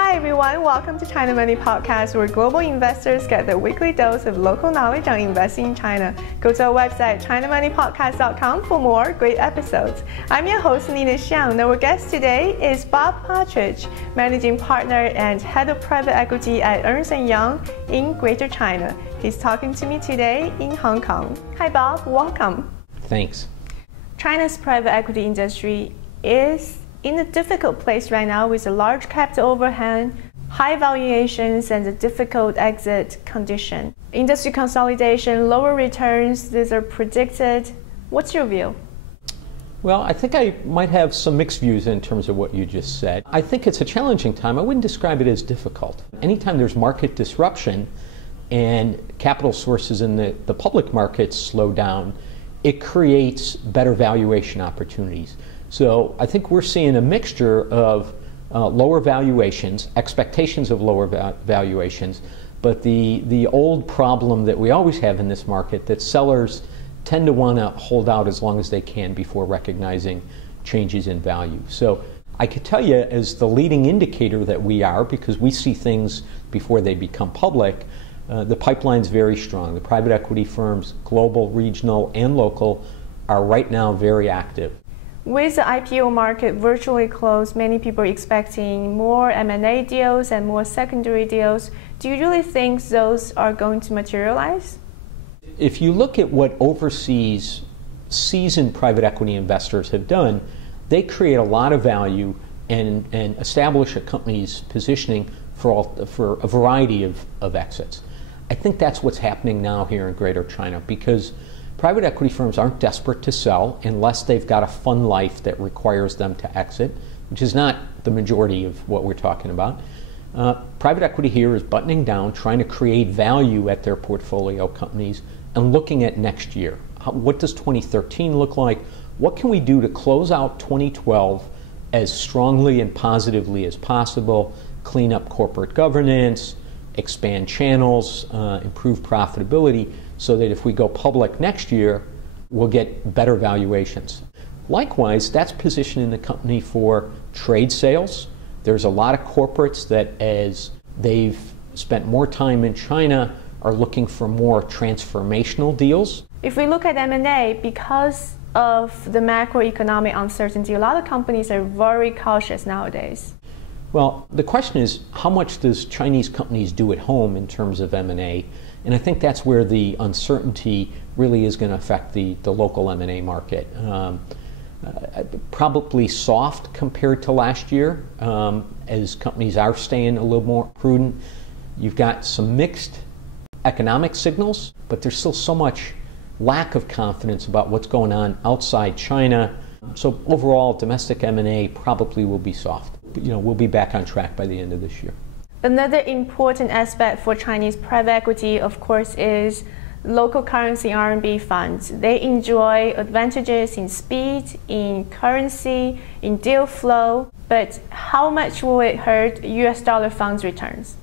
Hi everyone, welcome to China Money Podcast, where global investors get their weekly dose of local knowledge on investing in China. Go to our website, chinamoneypodcast.com, for more great episodes. I'm your host, Xiang, and our guest today is Bob Partridge, Managing Partner and Head of Private Equity at Ernest Young in Greater China. He's talking to me today in Hong Kong. Hi Bob, welcome. Thanks. China's private equity industry is in a difficult place right now with a large capital overhang, high valuations, and a difficult exit condition. Industry consolidation, lower returns, these are predicted. What's your view? Well, I think I might have some mixed views in terms of what you just said. I think it's a challenging time. I wouldn't describe it as difficult. Anytime there's market disruption and capital sources in the public markets slow down, it creates better valuation opportunities. So I think we're seeing a mixture of lower valuations, expectations of lower valuations, but the old problem that we always have in this market, that sellers tend to want to hold out as long as they can before recognizing changes in value. So I could tell you, as the leading indicator that we are, because we see things before they become public, the pipeline's very strong. The private equity firms, global, regional, and local, are right now very active. With the IPO market virtually closed, many people are expecting more M&A deals and more secondary deals. Do you really think those are going to materialize? If you look at what overseas seasoned private equity investors have done, they create a lot of value and establish a company's positioning for a variety of exits. I think that's what's happening now here in Greater China, because private equity firms aren't desperate to sell unless they've got a fund life that requires them to exit, which is not the majority of what we're talking about. Private equity here is buttoning down, trying to create value at their portfolio companies and looking at next year. What does 2013 look like? What can we do to close out 2012 as strongly and positively as possible, clean up corporate governance, expand channels, improve profitability, so that if we go public next year, we'll get better valuations. Likewise, that's positioning the company for trade sales. There's a lot of corporates that, as they've spent more time in China, are looking for more transformational deals. If we look at M&A, because of the macroeconomic uncertainty, a lot of companies are very cautious nowadays. Well, the question is, how much does Chinese companies do at home in terms of M&A? And I think that's where the uncertainty really is going to affect the local M&A market. Probably soft compared to last year, as companies are staying a little more prudent. You've got some mixed economic signals, but there's still so much lack of confidence about what's going on outside China. So overall, domestic M&A probably will be soft. But, we'll be back on track by the end of this year. Another important aspect for Chinese private equity, of course, is local currency RMB funds. They enjoy advantages in speed, in currency, in deal flow, but how much will it hurt US dollar funds returns?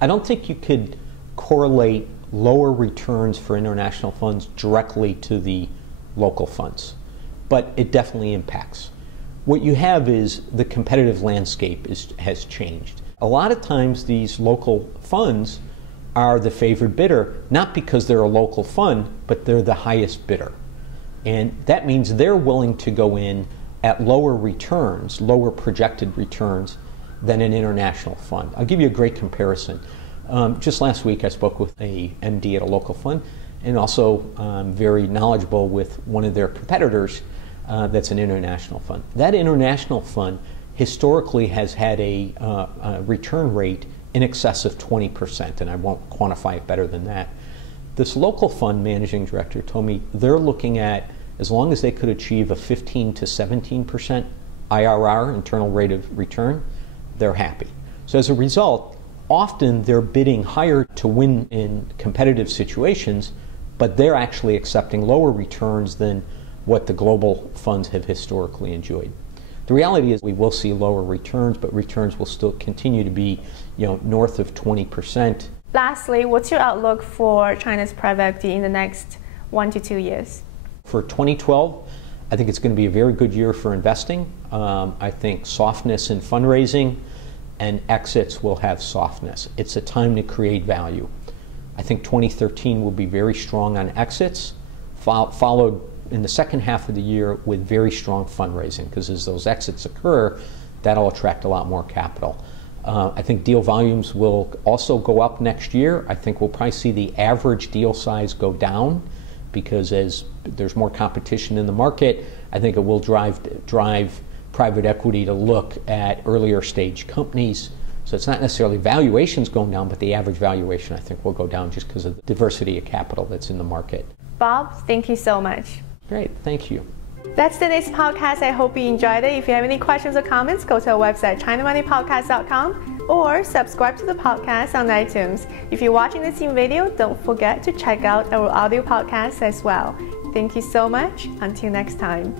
I don't think you could correlate lower returns for international funds directly to the local funds, but it definitely impacts. What you have is the competitive landscape has changed. A lot of times these local funds are the favored bidder, not because they're a local fund, but they're the highest bidder. And that means they're willing to go in at lower returns, lower projected returns than an international fund. I'll give you a great comparison. Just last week I spoke with a MD at a local fund, and also very knowledgeable with one of their competitors that's an international fund. That international fund historically has had a return rate in excess of 20%, and I won't quantify it better than that. This local fund managing director told me they're looking at, as long as they could achieve a 15 to 17% IRR, internal rate of return, they're happy. So as a result, often they're bidding higher to win in competitive situations, but they're actually accepting lower returns than what the global funds have historically enjoyed. The reality is we will see lower returns, but returns will still continue to be, north of 20%. Lastly, what's your outlook for China's private equity in the next 1 to 2 years? For 2012, I think it's going to be a very good year for investing. I think softness in fundraising and exits will have softness. It's a time to create value. I think 2013 will be very strong on exits, followed in the second half of the year with very strong fundraising, because as those exits occur, that'll attract a lot more capital. I think deal volumes will also go up next year. I think we'll probably see the average deal size go down, because as there's more competition in the market, I think it will drive private equity to look at earlier stage companies. So it's not necessarily valuations going down, but the average valuation, I think, will go down just because of the diversity of capital that's in the market. Bob, thank you so much. Great, thank you. That's today's podcast. I hope you enjoyed it. If you have any questions or comments, go to our website, ChinaMoneyPodcast.com, or subscribe to the podcast on iTunes. If you're watching this in video, don't forget to check out our audio podcast as well. Thank you so much. Until next time.